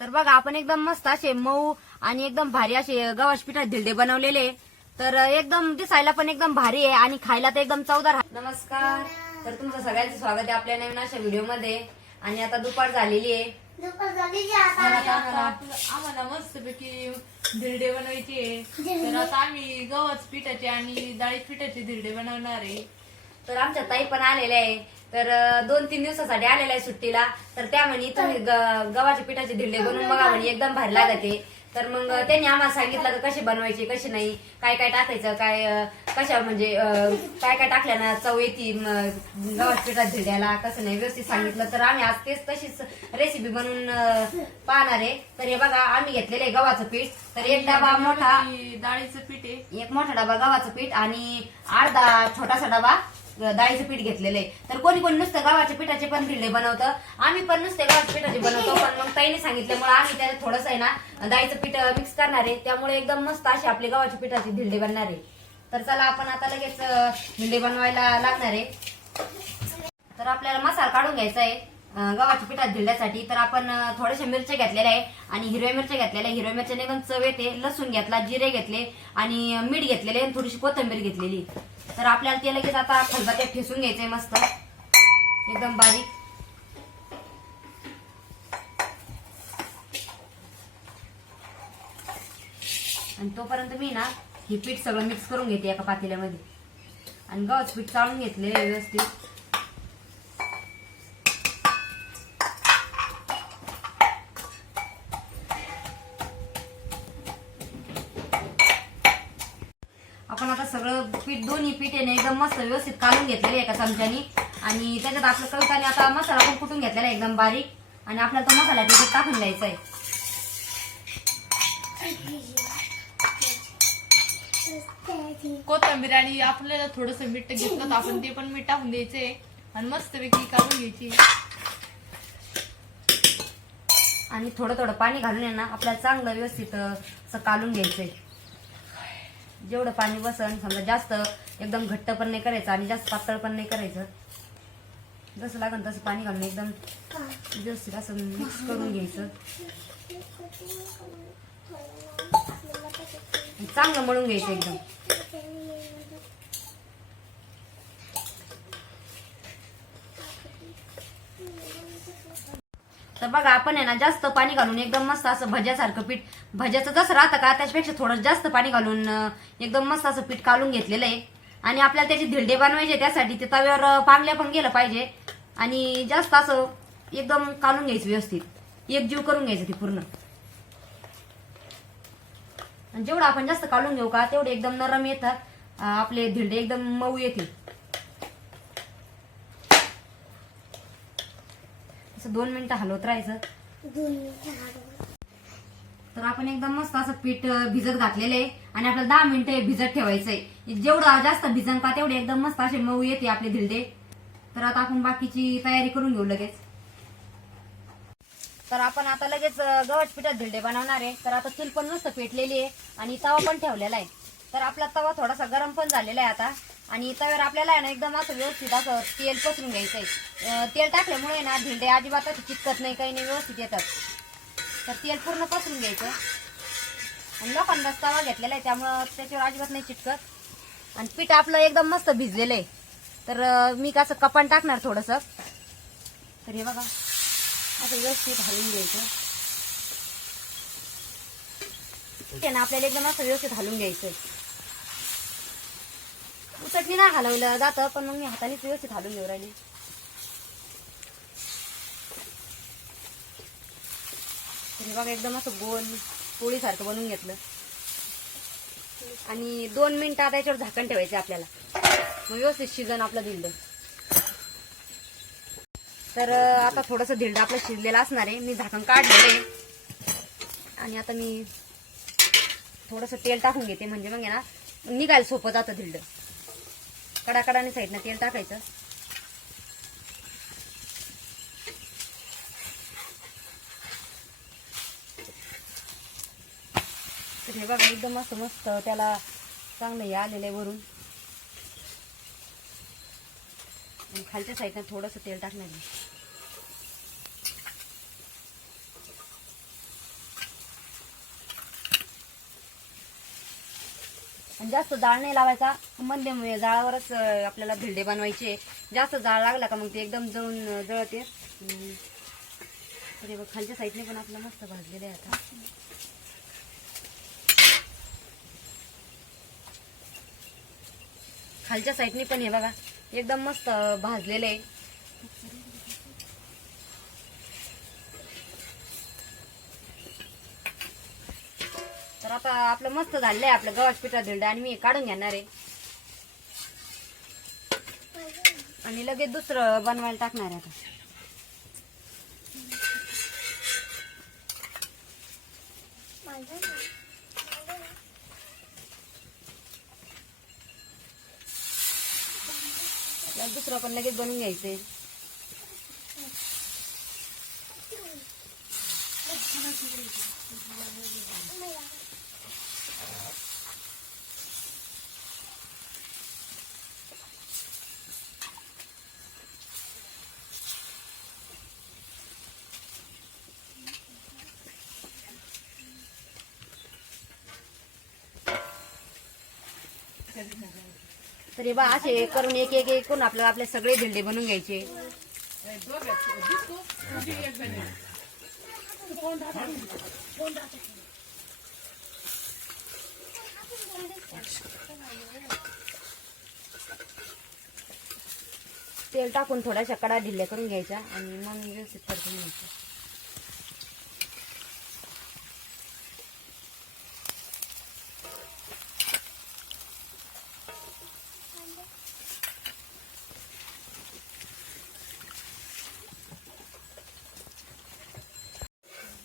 तर बघा आपण एकदम मस्त असे मऊ आणि एकदम भारी असे गव्हाच्या पिठात धिरडे बनवलेले. तर एकदम दिसायला पण एकदम भारी आहे आणि खायला तर एकदम चवदार. नमस्कार. तर तुमचं सगळ्यांचं स्वागत आहे आपल्या नवीन अशा व्हिडिओमध्ये. आणि आता दुपार झालेली आहे. आम्हाला आम्हाला मस्तपैकी धिरडे बनवायचे तर आता आम्ही गव्हाच पिठाचे आणि डाळी पिठाचे धिरडे बनवणार आहे. तर आमच्या ताई पण आलेल्या आहे. तर दोन तीन दिवसासाठी आलेल्या आहे सुट्टीला. तर त्या म्हणे तुम्ही ग- गव्हाच्या पिठाचे धिरडे बनवून बघा म्हणे एकदम भारी लागते. तर मग त्यांनी आम्हाला सांगितलं की कसे बनवायचे कसे नाही काय काय टाकायचं काय अं, कशा म्हणजे अं, काय काय टाकल्यानं चव येते म, गव्हाच्या पिठात धिरड्याला कसं नाही व्यवस्थित सांगितलं. तर आम्ही आज तेच तशीच रेसिपी बनवून अं, पाहणार आहे. तर हे बघा आम्ही घेतलेलं आहे गव्हाचं पीठ. तर एक डबा मोठा डाळीचं पीठ आहे. एक मोठा डबा गव्हाचं पीठ आणि अर्धा छोटासा डबा डाळीचं पीठ घेतलेलं आहे तर कोणी कोणी नुसतं गव्हाच्या पिठाचे पण भिल्ले बनवतं. आम्ही पण नुसते गावाच्या पिठाचे बनवतो पण मग ताईने सांगितल्यामुळे आम्ही त्याला थोडंसं आहे ना डाळीचं पीठ मिक्स करणार आहे. त्यामुळे एकदम मस्त असे आपले गव्हाच्या पिठाचे भिल्ले बनणार आहे. तर चला आपण आता लगेच भिंडे बनवायला लागणार आहे. तर आपल्याला मसाला काढून घ्यायचा आहे गव्हाच्या पिठात धिरड्यासाठी तर आपण थोड्याशा मिरच्या घेतलेल्या आहे आणि हिरव्या मिरच्या घेतलेल्या हिरव्या मिरच्याने एकदम चव येते. लसूण घेतला जिरे घेतले आणि मीठ घेतलेले आणि थोडीशी कोथिंबीर घेतलेली. तर आपल्याला ते लगेच आता खलबत्त्यात ठेसून घ्यायचंय मस्त. एकदम बारीक. आणि तोपर्यंत मी ना हे पीठ सगळं मिक्स करून घेते एका पातेल्यामध्ये. आणि गव्हाचं पीठ चाळून घेतले व्यवस्थित. आपण आता सगळं पीठ दोन्ही पीठ आहे एकदम मस्त व्यवस्थित काढून घेतलेले एका चमच्यानी. आणि त्याच्यात आपलं कविताने आता मसाला पण कुटून घेतलेला आहे एकदम बारीक. आणि आपल्याला तो मसाला त्याच्यात टाकून द्यायचा आहे. कोथिंबीर आणि आपल्याला थोडस मीठ घेतलं तर आपण ते पण मीठ टाकून द्यायचंय आणि मस्तपैकी काढून घ्यायची. आणि थोडं थोडं पाणी घालून आहे ना आपल्याला चांगलं व्यवस्थित असं कालून घ्यायचंय. जेवढं पाणी बसन समजा जास्त एकदम घट्ट पण नाही करायचं आणि जास्त पातळ पण नाही करायचं. जसं लागेल तसं पाणी घालून एकदम व्यवस्थित असं मिक्स करून घ्यायचं. चांगलं मळून घ्यायचं एकदम. तर बघा आपण आहे ना जास्त पाणी घालून एकदम मस्त असं भज्यासारखं पीठ भज्याचं जसं राहतं का त्याच्यापेक्षा थोडं जास्त पाणी घालून एकदम मस्त असं पीठ काढून घेतलेलं आहे. आणि आपल्याला त्याचे धिरडे बनवायचे त्यासाठी ते तव्यावर पांगल्या पण गेलं पाहिजे. आणि जास्त असं एकदम काढून घ्यायचं व्यवस्थित. एकजीव करून घ्यायचं ते पूर्ण. आणि जेवढं आपण जास्त काढून घेऊ का तेवढे एकदम नरम येतात आपले धिरडे एकदम मऊ येतील. असं दोन मिनिटं हलवत राहायचं. तर आपण एकदम मस्त असं पीठ भिजत घातलेलं आहे. आणि आपल्याला दहा मिनिटं भिजत ठेवायचंय. जेवढं जास्त भिजन का तेवढे एकदम मस्त असे मऊ येते आपले धिरडे तर आता आपण बाकीची तयारी करून घेऊ लगेच. तर आपण आता लगेच गव्हाच्या पिठात धिरडे बनवणार आहे. तर आता चूल पण मस्त पेटलेली आहे आणि तवा पण ठेवलेला आहे. तर आपला तवा थोडासा गरम पण झालेला आहे आता. आणि तव्यावर आपल्याला आहे ना एकदम असं व्यवस्थित असं तेल पसरून घ्यायचं आहे तेल टाकल्यामुळे ना धिरडे अजिबात असे नाही काही नाही व्यवस्थित येतात. तर तेल पूर्ण पसरून घ्यायचं आणि लोकांना तवा घेतलेला आहे त्यामुळं त्याच्यावर अजिबात नाही चिटकत. आणि पीठ आपलं एकदम मस्त भिजलेलं आहे. तर मी कसं कपान टाकणार थोडंसं. तर हे बघा असं व्यवस्थित हलवून घ्यायचं. ठीक आहे ना आपल्याला एकदम असं व्यवस्थित हलवून घ्यायचं आहे चटणी नाही हलवलं जातं पण मग मी हातानेच व्यवस्थित हलवून घेऊ राहिली. हे बघा एकदम असं गोल पोळीसारखं बनवून घेतलं. आणि दोन मिनिटं आता याच्यावर झाकण ठेवायचं आपल्याला. मग व्यवस्थित शिजन आपलं धिंड तर आता थोडंसं धिंड आपलं शिजलेलं असणार आहे. मी झाकण काढलेलं आहे. आणि आता मी थोडंसं तेल टाकून घेते. म्हणजे मग ना निघायला सोपं जातं धिरडं कडाकडाने साईडनं तेल टाकायचं. हे बघा एकदम असं मस्त त्याला चांगलं हे आलेलं आहे वरून. खालच्या साईडनं थोडंसं तेल टाकणार जास्त जाळ नाही लावायचा. मध्यम जाळावरच आपल्याला भिल्डे बनवायचे. जास्त जाळ लागला का मग ते एकदम जळून जळते. बघ खालच्या साईडने पण आपलं मस्त भाजलेलं आहे आता. खालच्या साईडने पण हे बघा एकदम मस्त भाजलेलं आहे. तर आता आपलं मस्त झालेलं आहे आपलं गव्हाच पिठा धिरडं आणि मी काढून घेणार आहे. आणि लगेच दुसरं बनवायला टाकणार आहे आता. दुसरं पण लगेच बनवून घ्यायचंय. तरी बा असे करून एक एक एक करून आपल्याला आपले सगळे धिरडे बनवून घ्यायचे. तेल टाकून थोड्याशा कडा ढिल्ल्या करून घ्यायच्या आणि मग व्यवस्थित परतून घ्यायचं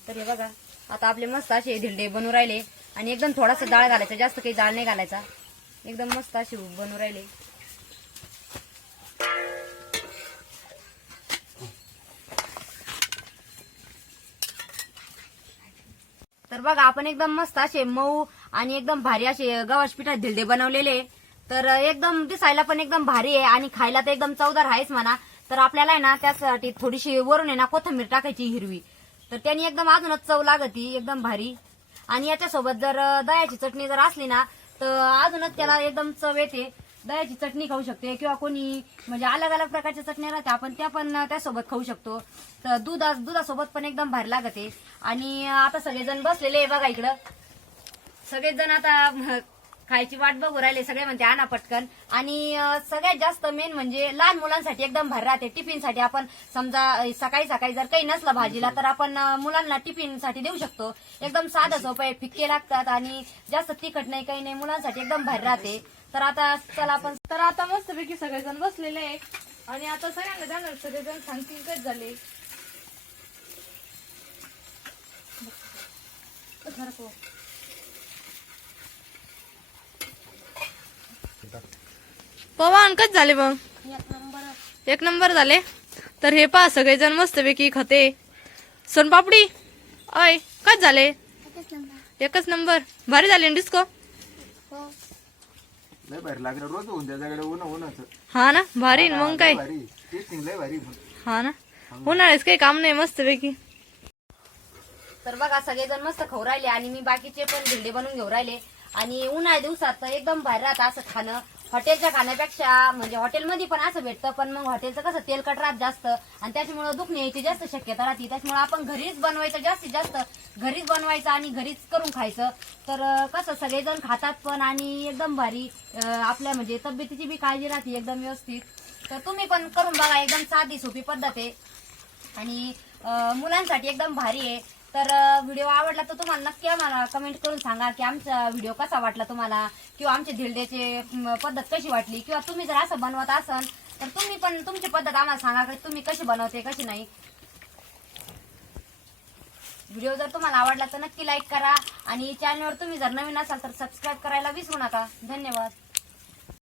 तर हे बघा आता आपले मस्त असे धिरडे बनवून राहिले. आणि एकदम थोडासा डाळ घालायचा जास्त काही डाळ नाही घालायचा. एकदम मस्त असे बनू राहिले. तर बघा आपण एकदम मस्त असे मऊ आणि एकदम भारी असे गव्हाच पिठात धिरडे बनवलेले. तर एकदम दिसायला पण एकदम भारी आहे आणि खायला तर एकदम चवदार आहेच म्हणा. तर आपल्याला आहे ना त्यासाठी थोडीशी वरून आहे ना कोथिंबीर टाकायची हिरवी. तर त्यांनी एकदम अजूनच चव लागती एकदम भारी. आणि याच्यासोबत जर दह्याची चटणी जर असली ना तर अजूनच त्याला एकदम चव येते. दह्याची चटणी खाऊ शकते किंवा कोणी म्हणजे अलग अलग प्रकारच्या चटण्या राहते आपण त्या पण त्यासोबत खाऊ शकतो. तर दुधा दुधासोबत पण एकदम भारी लागते. आणि आता सगळेजण बसलेले आहे बघा इकडं. सगळेच जण आता खायची वाट बघू राहिले सगळे म्हणते आणा पटकन आणि अं, सगळ्यात जास्त मेन म्हणजे लहान मुलांसाठी एकदम भारी राहते टिफिनसाठी आपण समजा अं, सकाळी सकाळी जर काही नसलं भाजीला तर आपण अं, मुलांना टिफिनसाठी देऊ शकतो एकदम साधं सोपं आहे फिक्के लागतात आणि जास्त तिखट नाही काही नाही मुलांसाठी एकदम भारी राहते तर आता चला आपण तर आता मस्तपैकी सगळेजण बसलेले आहे आणि आता सगळ्यांना जाणार सगळेजण सांगतील कच झाले पवन कच झाले मग. एक नंबर एक नंबर झाले. तर हे पहा सगळेजण मस्तपैकी खाते. सोनपापडी? अय कच झाले. एकच नंबर. भारी झाले डिस्को हो हा ना भारी ना मग काय? हा ना. उन्हाळ्याच काही काम नाही मस्तपैकी. तर बघा सगळेजण मस्त खाऊ राहिले आणि मी बाकीचे पण धिरडे बनवून घेऊ राहिले. आणि उन्हाळ्या दिवसात तर एकदम बाहेर राहतं असं खाणं. हॉटेलच्या खाण्यापेक्षा म्हणजे हॉटेलमध्ये पण असं भेटतं पण मग हॉटेलचं कसं तेलकट राहत जास्त आणि त्याच्यामुळे दुखणे यायची जास्त शक्यता राहते. त्याच्यामुळे आपण घरीच बनवायचं जास्तीत जास्त घरीच बनवायचं आणि घरीच करून खायचं. तर कसं सगळेजण खातात पण आणि एकदम भारी आपल्या म्हणजे तब्येतीची बी काळजी राहते एकदम व्यवस्थित. तर तुम्ही पण करून बघा एकदम साधी सोपी पद्धत आहे. आणि मुलांसाठी एकदम भारी आहे. तर व्हिडिओ आवडला तर तुम्हाला नक्की आम्हाला कमेंट करून सांगा की आमचा व्हिडिओ कसा वाटला तुम्हाला किंवा आमच्या धिरड्याची पद्धत कशी वाटली किंवा तुम्ही जर असं बनवत असाल तर तुम्ही पण तुमची पद्धत आम्हाला सांगा की तुम्ही कशी बनवते कशी नाही. व्हिडिओ जर तुम्हाला आवडला तर नक्की लाईक करा आणि चॅनलवर तुम्ही जर नवीन असाल तर सबस्क्राईब करायला विसरू नका. धन्यवाद.